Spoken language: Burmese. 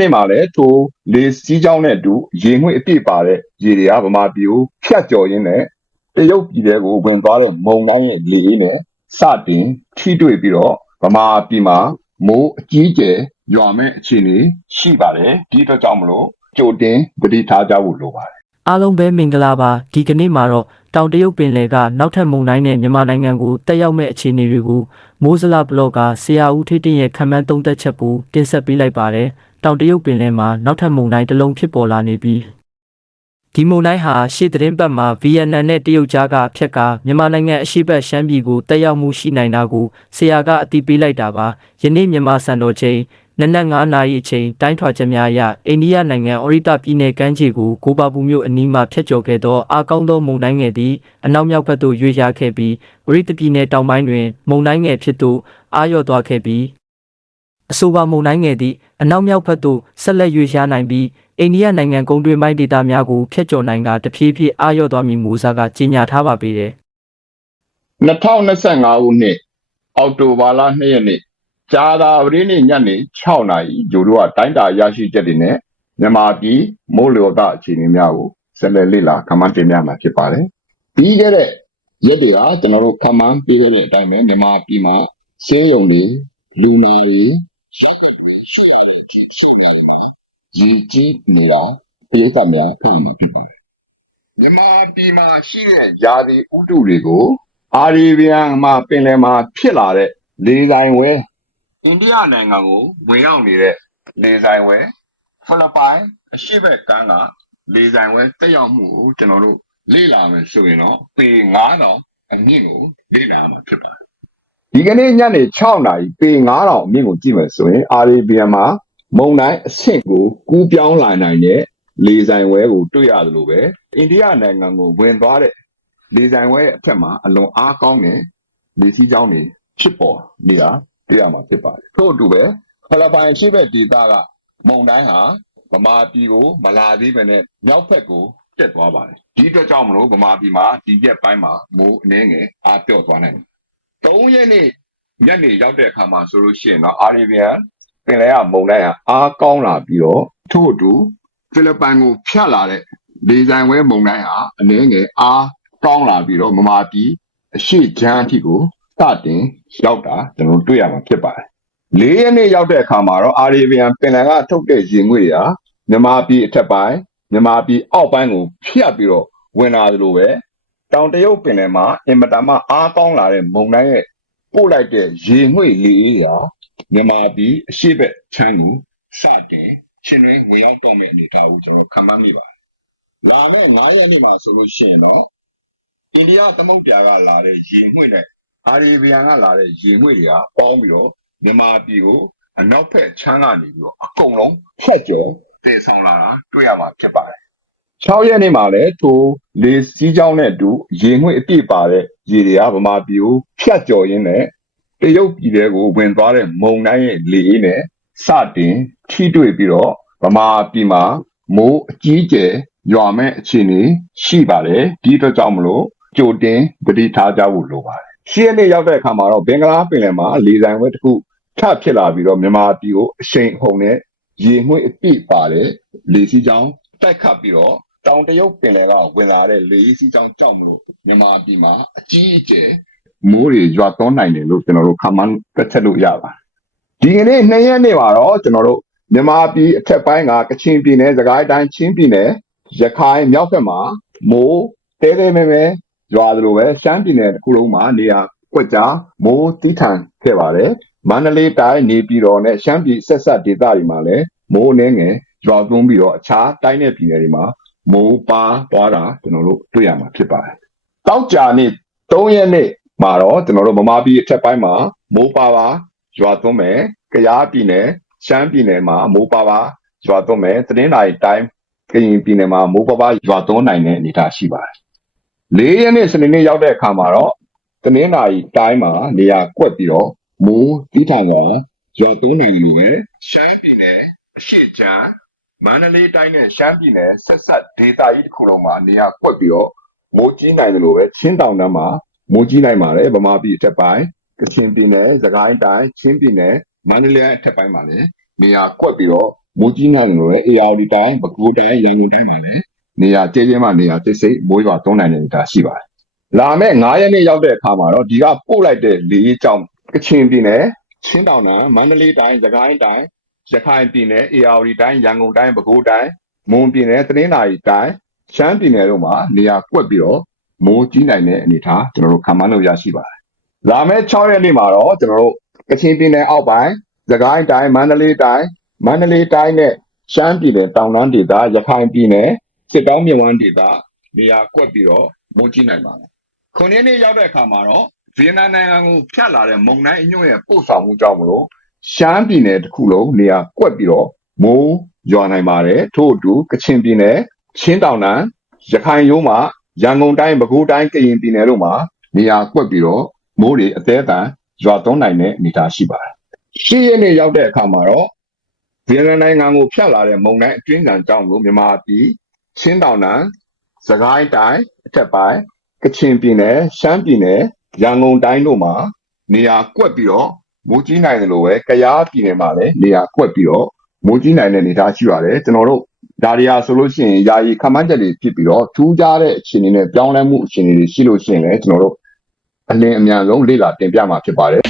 နေ့မှာလည်းထိုလေစီးကြောင်းနဲ့အတူရေငွေ့အပြည့်ပါတဲ့ရေတွေကဗမာပြည်ကိုဖြတ်ကျော်ရင်းနဲ့တရုတ်ပြည်ထဲကိုဝင်သွားတဲ့မုံတိုင်းရဲ့လေအေးနဲ့စတင်ထိတွေ့ပြီးတော့ဗမာပြည်မှာမိုးအကြီးကျယ်ရွာမဲ့အခြေအနေရှိပါတယ်ဒီအတွက်ကြောင့်မလို့ကြိုတင်ပတိထားကြဖို့လိုပါတယ်အားလုံးပဲမင်္ဂလာပါဒီကနေ့မှာတော့တောင်တရုတ်ပင်လယ်ကနောက်ထပ်မုန်တိုင်းနဲ့မြန်မာနိုင်ငံကိုတက်ရောက်မဲ့အခြေအနေတွေကိုမိုးစလဘလော့ကဆရာဦးထေးတင်ရဲ့ခံမှန်းသုံးသက်ချက်ကိုတင်ဆက်ပေးလိုက်ပါတယ် တောင်တရုတ်ပင်လယ်မှာနောက်ထပ်မုန်တိုင်းတစ်လုံးဖြစ်ပေါ်လာနေပြီးဒီမုန်တိုင်းဟာရှေ့သတင်းပတ်မှာဗီယက်နမ်နဲ့တရုတ်ကြားကအဖြက်ကမြန်မာနိုင်ငံအရှေ့ဘက်ရှမ်းပြည်ကိုတက်ရောက်မှုရှိနိုင်တာကိုဆရာကအတည်ပြုလိုက်တာပါယနေ့မြန်မာစံတော်ချိန်နနက်9နာရီအချိန်တိုင်းထွာချက်များအရအိန္ဒိယနိုင်ငံအော်ရီတာပြည်နယ်ကမ်းခြေကိုကိုပါပူမြို့အနီးမှဖျက်ကျော်ခဲ့သောအားကောင်းသောမုန်တိုင်းငယ်သည်အနောက်မြောက်ဘက်သို့ရွေ့လျားခဲ့ပြီးဝရိတပြည်နယ်တောင်ပိုင်းတွင်မုန်တိုင်းငယ်ဖြစ်သို့အားလျော့သွားခဲ့ပြီး အဆိုပါမုန်တိုင်းငယ်သည်အနောက်မြောက်ဘက်သို့ဆက်လက်ရွေ့လျားနိုင်ပြီးအိန္ဒိယနိုင်ငံကုန်းတွင်းပိုင်းဒေသများကိုဖျက်ကျော်နိုင်ကတဖြည်းဖြည်းအားလျော့သွားမည်မူစားကကြေညာထားပါပေတယ်2025ခုနှစ်အောက်တိုဘာလ2ရက်နေ့ကြာသာပတိနေ့ညနေ6နာရီဂျိုတို့ကတိုင်းတာရရှိချက်တွေနဲ့မြန်မာပြည်မိုးလေဝသအခြေအနေများကိုဆက်လက်လေ့လာခန့်မှန်းတင်ပြမှာဖြစ်ပါတယ်။ပြီးခဲ့တဲ့ရက်တွေကကျွန်တော်တို့ခန့်မှန်းပြီးခဲ့တဲ့အတိုင်းပဲမြန်မာပြည်မှာဆေးရုံတွေလူနာတွေ ရပ်ကွက်တွေရှိရတဲ့အချိန်ရှိနေတာရည်ကြီးနေတာပြည်သက်များခံမှာဖြစ်ပါတယ်။မြန်မာပြည်မှာရှိတဲ့ယာဒီဥတုတွေကိုအာရီဗီယန်မှာပင်လယ်မှာဖြစ်လာတဲ့လေဆိုင်ဝဲအိန္ဒိယနိုင်ငံကိုဝင်ရောက်နေတဲ့လေဆိုင်ဝဲဖိလစ်ပိုင်အရှေ့ဘက်ကမ်းကလေဆိုင်ဝဲတက်ရောက်မှုကိုကျွန်တော်တို့လေ့လာမယ်ဆိုရင်တော့ပေ9000အမြင့်ကိုလေ့လာမှာဖြစ်ပါတယ် ဒီကနေ့ညနေ6နာရီပေ9000အမြင့်ကိုကြည့်မယ်ဆိုရင်အာရီဗီယန်မှာမုန်တိုင်းအဆင့်ကိုကူးပြောင်းလာနိုင်တဲ့လေဆိုင်ဝဲကိုတွေ့ရတယ်လို့ပဲအိန္ဒိယနိုင်ငံကိုဝင်သွားတဲ့လေဆိုင်ဝဲအထက်မှာအလွန်အားကောင်းတဲ့လေစီးကြောင်းတွေဖြစ်ပေါ်နေတာတွေ့ရမှာဖြစ်ပါတယ်ထို့အတူပဲဖလပိုင်ရှိဘက်ဒေသကမုန်တိုင်းဟာဗမာပြည်ကိုမလာသေးပဲနဲ့မြောက်ဘက်ကိုတက်သွားပါတယ်ဒီအတွက်ကြောင့်မလို့ဗမာပြည်မှာဒီရက်ပိုင်းမှာမိုးအနေငယ်အားပြော့သွားနိုင်တယ် ၃ရက်နေ့ညနေရောက်တဲ့အခါမှာဆိုလို့ရှိရင်တော့အာရီဗီယန်ပင်လယ်ကမုန်တိုင်းဟာအားကောင်းလာပြီးတော့ထို့အတူဖိလစ်ပိုင်ကိုဖြတ်လာတဲ့လေဆိုင်ဝဲမုန်တိုင်းဟာအနေငယ်အားကောင်းလာပြီးတော့မမာပြည်အရှိချမ်းအထိကိုစတင်ရောက်တာကျွန်တော်တို့တွေ့ရမှာဖြစ်ပါတယ်။လေးရက်နေ့ရောက်တဲ့အခါမှာတော့အာရီဗီယန်ပင်လယ်ကထုတ်တဲ့ရေငွေ့တွေဟာမြမာပြည်အထက်ပိုင်းမြမာပြည်အောက်ပိုင်းကိုဖြတ်ပြီးတော့ဝင်လာသလိုပဲ တောင်တရုတ်ပင်လယ်မှာအင်မတန်မှအားကောင်းလာတဲ့မုန်တိုင်းရဲ့ပို့လိုက်တဲ့ရေငွေ့လေအေးဟာမြမာပြည်အရှိဘက်ချမ်းကိုစတင်ရှင်တွင်ဝင်ရောက်တော့မယ့်အနေအထားကိုကျွန်တော်တို့ခံမှန်းမိပါတယ်။လာမယ့်9ရက်နေ့မှာဆိုလို့ရှိရင်တော့အိန္ဒိယသမုဒ္ဒရာကလာတဲ့ရေငွေ့တဲ့အာရီဗီယန်ကလာတဲ့ရေငွေ့တွေကပေါင်းပြီးတော့မြန်မာပြည်ကိုအနောက်ဘက်ချမ်းကနေပြီးတော့အကုန်လုံးဖက်ကျော်တည်ဆောင်လာတာတွေ့ရမှာဖြစ်ပါတယ်။ 6ရက်နေ့မှာလည်းထိုလေစီးကြောင်းနဲ့အတူရေငွေ့အပြည့်ပါတဲ့ရေတွေကဗမာပြည်ကိုဖြတ်ကျော်ရင်းနဲ့တရုတ်ပြည်ထဲကိုဝင်သွားတဲ့မုန်တိုင်းရဲ့လေအေးနဲ့စတင်ထိတွေ့ပြီးတော့ဗမာပြည်မှာမိုးအကြီးကျယ်ရွာမဲ့အခြေအနေရှိပါတယ်ဒီအတွက်ကြောင့်မလို့ကြိုတင်ပတိထားကြဖို့လိုပါတယ်။ရှင်းနေ့ရောက်တဲ့အခါမှာတော့ဘင်္ဂလားပင်လယ်မှာလေဆိုင်ဝဲတစ်ခုထပ်ဖြစ်လာပြီးတော့မြန်မာပြည်ကိုအရှိန်အဟုန်နဲ့ရေငွေ့အပြည့်ပါတယ်လေစီးကြောင်းတိုက်ခတ်ပြီးတော့ တောင်တရုတ်ပင်လယ်ကဝင်လာတဲ့လေစီးကြောင်းကြောက်မလို့မြန်မာပြည်မှာအကြီးအကျယ်မိုးတွေရွာသွန်းနိုင်တယ်လို့ကျွန်တော်တို့ခန့်မှန်းတွက်ချက်လို့ရပါတယ်။ဒီကနေ့နှစ်ရက်နေ့မှာတော့ကျွန်တော်တို့မြန်မာပြည်အထက်ပိုင်းကကချင်ပြည်နယ်၊စကိုင်းတိုင်း၊ချင်းပြည်နယ်၊ရခိုင်မြောက်ဘက်မှာမိုးတဲတဲမဲမဲရွာသလိုပဲရှမ်းပြည်နယ်တစ်ခုလုံးမှာနေရာကွက်ကြားမိုးတီးထန်ခဲ့ပါတယ်မန္တလေးတိုင်းနေပြည်တော်နဲ့ရှမ်းပြည်ဆက်ဆက်ဒေသတွေမှာလည်းမိုးအနှဲငယ်ရွာသွန်းပြီးတော့အခြားတိုင်းနယ်ပြည်နယ်တွေမှာ မိုးပါသွားတာကျွန်တော်တို့တွေ့ရမှာဖြစ်ပါတယ်တောက်ကြနေ့3ရက်နေ့မှာတော့ကျွန်တော်တို့ဗမာပြည်အထက်ပိုင်းမှာမိုးပါပါရွာသွန်းမယ်ကယားပြည်နယ်ရှမ်းပြည်နယ်မှာမိုးပါပါရွာသွန်းမယ်သတင်းတိုင်းတိုင်းကရင်ပြည်နယ်မှာမိုးပါပါရွာသွန်းနိုင်တဲ့အနေအထားရှိပါတယ်လေးရက်နေ့စနေနေ့ရောက်တဲ့အခါမှာတော့တနင်္လာရီတိုင်းမှာနေရာကွက်ပြီးတော့မိုးတီးထန်စွာရွာသွန်းနိုင်လို့ပဲရှမ်းပြည်နယ်အရှိချမ်း မန္တလေးတိုင်းနဲ့ရှမ်းပြည်နယ်ဆက်ဆက်ဒေသကြီးတစ်ခုလုံးမှာနေရာကွက်ပြီးတော့မိုးကြီးနိုင်တယ်လို့ပဲချင်းတောင်တန်းမှာမိုးကြီးနိုင်ပါတယ်ဗမာပြည်အထက်ပိုင်းကချင်ပြည်နယ်၊စကိုင်းတိုင်း၊ချင်းပြည်နယ်၊မန္တလေးအထက်ပိုင်းမှာလည်းနေရာကွက်ပြီးတော့မိုးကြီးနိုင်လို့လည်း AR တိုင်းပဲခူးတိုင်းရန်ကုန်တိုင်းမှာလည်းနေရာကျဲကျဲမှနေရာသိစိတ်မိုးရွာသွန်းနိုင်တဲ့အနေအထားရှိပါတယ်လာမယ့်9ရက်နေ့ရောက်တဲ့အခါမှာတော့ဒီကပို့လိုက်တဲ့လေအေးကြောင့်ကချင်ပြည်နယ်ချင်းတောင်နယ်မန္တလေးတိုင်းစကိုင်းတိုင်း ရခိုင်ပြည်နယ် AR တိုင်းရန်ကုန်တိုင်းပဲခူးတိုင်းမွန်ပြည်နယ်တနင်္သာရီတိုင်းရှမ်းပြည်နယ်တို့မှာနေရာကွက်ပြီးတော့မိုးကြီးနိုင်တဲ့အနေအထားကျွန်တော်တို့ခံမှန်းလို့ရရှိပါတယ်လာမယ့်6ရက်နေ့မှာတော့ကျွန်တော်တို့ကချင်ပြည်နယ်အောက်ပိုင်းစကိုင်းတိုင်းမန္တလေးတိုင်းမန္တလေးတိုင်းနဲ့ရှမ်းပြည်နယ်တောင်တန်းဒေသရခိုင်ပြည်နယ်စစ်တောင်းမြစ်ဝမ်းဒေသနေရာကွက်ပြီးတော့မိုးကြီးနိုင်ပါတယ်ခုနှစ်နေ့ရောက်တဲ့အခါမှာတော့ဗီယက်နမ်နိုင်ငံကိုဖြတ်လာတဲ့မုန်တိုင်းအညွန့်ရဲ့ပို့ဆောင်မှုကြောင့်မလို့ ရှမ်းပြည်နယ်တစ်ခုလုံးနေရာကွက်ပြီးတော့မိုးရွာနိုင်ပါတယ်ထို့အတူကချင်ပြည်နယ်ချင်းတောင်တန်းရခိုင်ရိုးမှာရန်ကုန်တိုင်းပဲခူးတိုင်းကရင်ပြည်နယ်တို့မှာနေရာကွက်ပြီးတော့မိုးတွေအသေးအတန်ရွာသွန်းနိုင်တဲ့အနေအထားရှိပါတယ်ရှေ့ရက်နေ့ရောက်တဲ့အခါမှာတော့ဗီယက်နမ်နိုင်ငံကိုဖြတ်လာတဲ့မုန်တိုင်းအတွင်းခံကြောင့်မလို့မြန်မာပြည်ချင်းတောင်တန်းစကိုင်းတိုင်းအထက်ပိုင်းကချင်ပြည်နယ်ရှမ်းပြည်နယ်ရန်ကုန်တိုင်းတို့မှာနေရာကွက်ပြီးတော့ မိုးကြီးနိုင်တယ်လို့ပဲကယားပြည်နယ်မှာလည်းနေရာကွက်ပြီးတော့မိုးကြီးနိုင်တဲ့အနေအထားရှိပါတယ်ကျွန်တော်တို့ဒါရီယာဆိုလို့ရှိရင်ယာယီခန့်မှန်းချက်တွေဖြစ်ပြီးတော့ထူးခြားတဲ့အခြေအနေနဲ့ပြောင်းလဲမှုအခြေအနေတွေရှိလို့ရှိရင်လည်းကျွန်တော်တို့အလင်းအမြန်ဆုံးလေ့လာတင်ပြမှာဖြစ်ပါတယ်